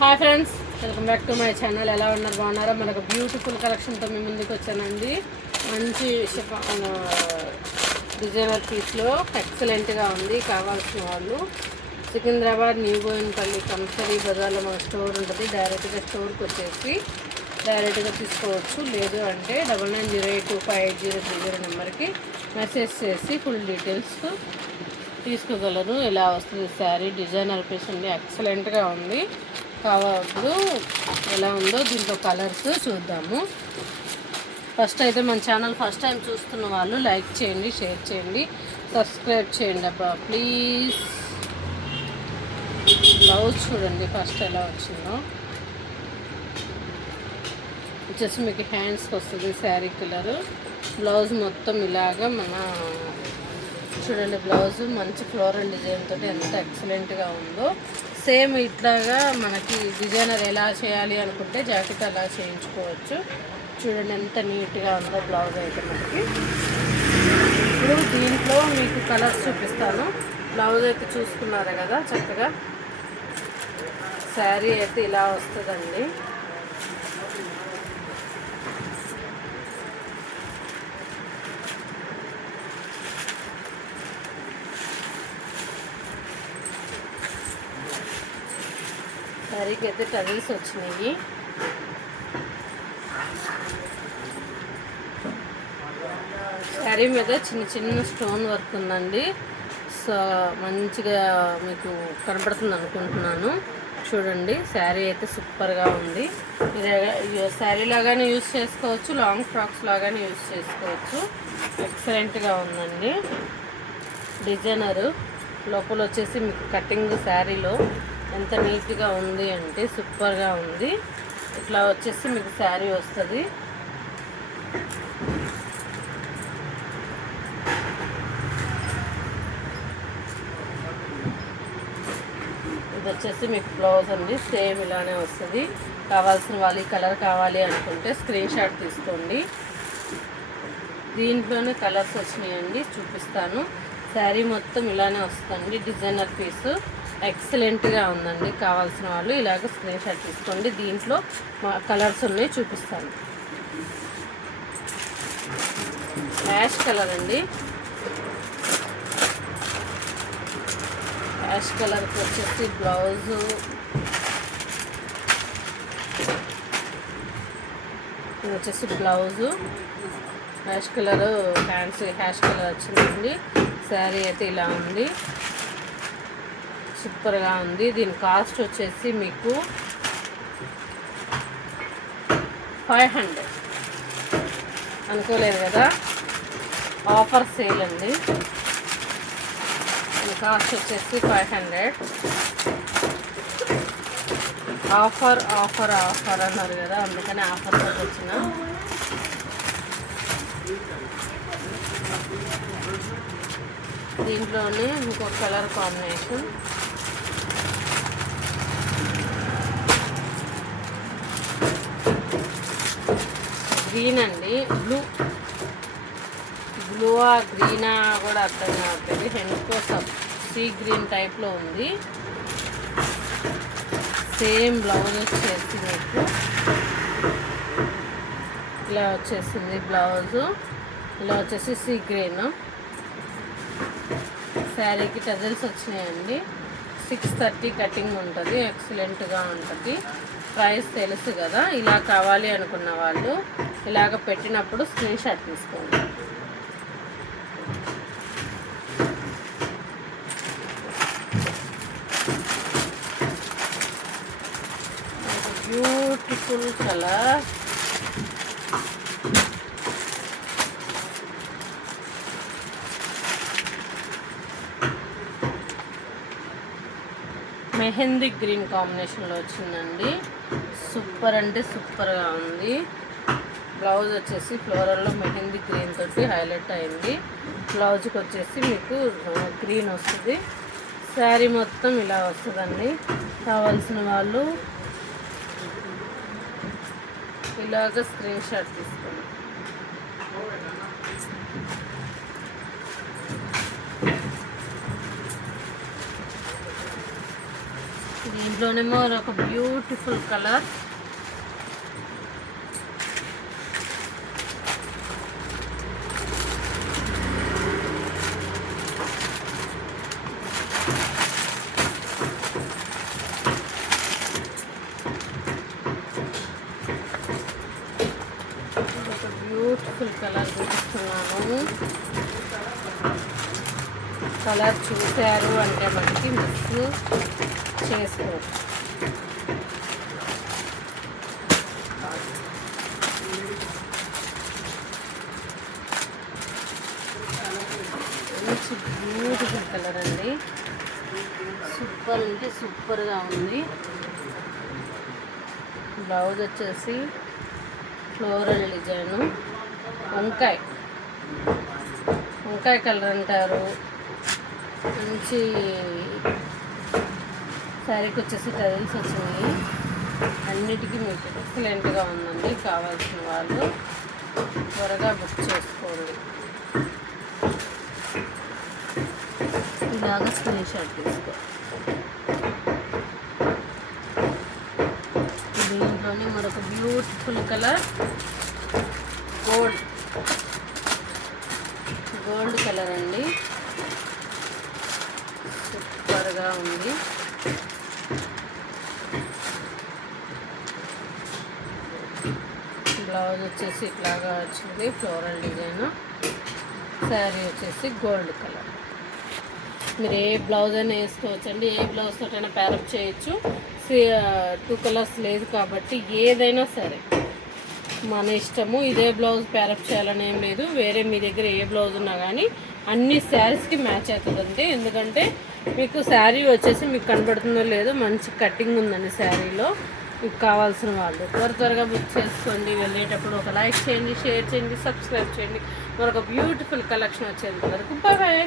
Hi friends, welcome back to my channel. ఎలా ఉన్నారు? బాగున్నారా? మనకు బ్యూటిఫుల్ కలెక్షన్తో మీ ముందుకు వచ్చానండి. మంచి డిజైనర్ పీస్లో ఎక్సలెంట్గా ఉంది. కావాల్సిన వాళ్ళు సికింద్రాబాద్ న్యూ గోయిన్పల్లి కంసరీ బజార్లో మన స్టోర్ ఉంటుంది. డైరెక్ట్గా స్టోర్కి వచ్చేసి డైరెక్ట్గా తీసుకోవచ్చు. లేదు అంటే 9908258030 నెంబర్కి మెసేజ్ చేసి ఫుల్ డీటెయిల్స్ తీసుకోగలరు. ఇలా వస్తుంది శారీ. డిజైనర్ పీస్ ఉంది, ఎక్సలెంట్గా ఉంది. కావాలి ఎలా ఉందో దీంట్లో కలర్స్ చూద్దాము. ఫస్ట్ అయితే మన ఛానల్ ఫస్ట్ టైం చూస్తున్న వాళ్ళు లైక్ చేయండి, షేర్ చేయండి, సబ్స్క్రైబ్ చేయండి అబ్బా ప్లీజ్. బ్లౌజ్ చూడండి ఫస్ట్ ఎలా వచ్చిందో. వచ్చేసి మీకు హ్యాండ్స్కి వస్తుంది శారీ కలరు. బ్లౌజ్ మొత్తం ఇలాగా మన చూడండి. బ్లౌజ్ మంచి ఫ్లోరల్ డిజైన్ తోటి ఎంత ఎక్సలెంట్గా ఉందో. సేమ్ ఇట్లాగా మనకి డిజైనర్ ఎలా చేయాలి అనుకుంటే జాకెట్ అలా చేయించుకోవచ్చు. చూడండి ఎంత నీట్గా ఉందో బ్లౌజ్ అయితే మనకి. ఇప్పుడు దీంట్లో మీకు కలర్స్ చూపిస్తాను. బ్లౌజ్ అయితే చూసుకున్నారు కదా చక్కగా. శారీ అయితే ఇలా వస్తుందండి. శారీకి అయితే టజిల్స్ వచ్చినాయి. శారీ మీద చిన్న చిన్న స్టోన్ వర్క్ ఉందండి. సో మంచిగా మీకు కనపడుతుంది అనుకుంటున్నాను. చూడండి శారీ అయితే సూపర్గా ఉంది. శారీ లాగానే యూజ్ చేసుకోవచ్చు, లాంగ్ ఫ్రాక్స్ లాగానే యూజ్ చేసుకోవచ్చు. ఎక్సలెంట్గా ఉందండి. డిజైనరు లోపల వచ్చేసి మీకు కటింగ్ శారీలో ఎంత నీట్గా ఉంది అంటే సూపర్గా ఉంది. ఇట్లా వచ్చేసి మీకు శారీ వస్తుంది. ఇది వచ్చేసి మీకు బ్లౌజ్ అండి. సేమ్ ఇలానే వస్తుంది. కావాల్సిన వాళ్ళు ఈ కలర్ కావాలి అనుకుంటే స్క్రీన్ షాట్ తీసుకోండి. దీంట్లోనే కలర్స్ వచ్చినాయండి, చూపిస్తాను. శారీ మొత్తం ఇలానే వస్తుందండి. డిజైనర్ పీసు ఎక్సలెంట్గా ఉందండి. కావాల్సిన వాళ్ళు ఇలాగ స్క్రీన్ షాట్ తీసుకోండి. దీంట్లో కలర్స్ ఉన్నాయి, చూపిస్తాను. యాష్ కలర్ అండి. యాష్ కలర్కి వచ్చేసి బ్లౌజు ఇది వచ్చేసి బ్లౌజు యాష్ కలరు. హ్యాండ్స్ హ్యాష్ కలర్ వచ్చిందండి. శారీ అయితే ఇలా ఉంది, సూపర్గా ఉంది. దీని కాస్ట్ వచ్చేసి మీకు 500. అనుకోలేదు కదా, ఆఫర్ సేల్ అండి. దీని కాస్ట్ వచ్చేసి 500. ఆఫర్ ఆఫర్ ఆఫర్ అన్నారు కదా, అందుకని ఆఫర్తో వచ్చిన. దీంట్లోనే ఇంకొక కలర్ కాంబినేషన్. గ్రీన్ అండి. బ్లూవా గ్రీనా కూడా అర్థం కావట్లేదు. హెండ్ కోసం సీ గ్రీన్ టైప్లో ఉంది. సేమ్ బ్లౌజ్ వచ్చేసి మీకు ఇలా వచ్చేసింది. బ్లౌజు ఇలా వచ్చేసి సీ గ్రీన్. శారీకి టజల్స్ వచ్చినాయండి. 630 కటింగ్ ఉంటుంది. ఎక్సలెంట్గా ఉంటుంది. ప్రైస్ తెలుసు కదా. ఇలా కావాలి అనుకున్న వాళ్ళు ఇలాగ పెట్టినప్పుడు స్క్రీన్ షాట్ తీసుకోండి. Beautiful colour. మెహందీ గ్రీన్ కాంబినేషన్లో వచ్చిందండి. సూపర్ అంటే సూపర్గా ఉంది. బ్లౌజ్ వచ్చేసి ఫ్లోరల్లో మెహందీ గ్రీన్ తోటి హైలైట్ అయింది. బ్లౌజ్కి వచ్చేసి మీకు గ్రీన్ వస్తుంది. శారీ మొత్తం ఇలా వస్తుందండి. కావాల్సిన వాళ్ళు ఇలాగ స్క్రీన్ షాట్ తీసుకోండి. దీంట్లోనేమో ఒక బ్యూటిఫుల్ కలర్, బ్యూటిఫుల్ కలర్ చూపిస్తున్నాను. కలర్ చూశారు అంటే మనకి మిక్స్ చేసుకోవచ్చు. మంచి బ్యూటిఫుల్ కలర్ అండి, సూపర్ అంటే సూపర్గా ఉంది. బ్లౌజ్ వచ్చేసి ఫ్లోరల్ డిజైను, వంకాయ కలర్ అంటారు. మంచి శారీకి వచ్చేసి టైల్స్ వచ్చినాయి. అన్నిటికీ మీకు ఎక్సలెంట్గా ఉందండి. కావాల్సిన వాళ్ళు త్వరగా బుక్ చేసుకోండి. ఇలాగా స్క్రీన్ షాట్ తీసుకో. దీంట్లోనే మరొక బ్యూటిఫుల్ కలర్ గోల్డ్ కలర్ అండి, సూపర్గా ఉంది. బ్లౌజ్ వచ్చేసి ఇట్లాగా వచ్చింది ఫ్లోరల్ డిజైన్. శారీ వచ్చేసి గోల్డ్ కలర్. మీరు ఏ బ్లౌజ్ అయినా వేసుకోవచ్చండి, ఏ బ్లౌజ్ తోటైనా ప్యారప్ చేయొచ్చు. 2 కలర్స్ లేదు కాబట్టి ఏదైనా సరే మన ఇష్టము. ఇదే బ్లౌజ్ ప్యారప్ చేయాలని ఏం లేదు. వేరే మీ దగ్గర ఏ బ్లౌజ్ ఉన్నా కానీ అన్ని శారీస్కి మ్యాచ్ అవుతుందండి. ఎందుకంటే మీకు శారీ వచ్చేసి మీకు కనబడుతుందో లేదో మంచి కటింగ్ ఉందండి శారీలో. మీకు కావాల్సిన వాళ్ళు త్వరగా బుక్ చేసుకోండి. వెళ్ళేటప్పుడు ఒక లైక్ చేయండి, షేర్ చేయండి, సబ్స్క్రైబ్ చేయండి. మరొక బ్యూటిఫుల్ కలెక్షన్ వచ్చేంత వరకు బాయ్.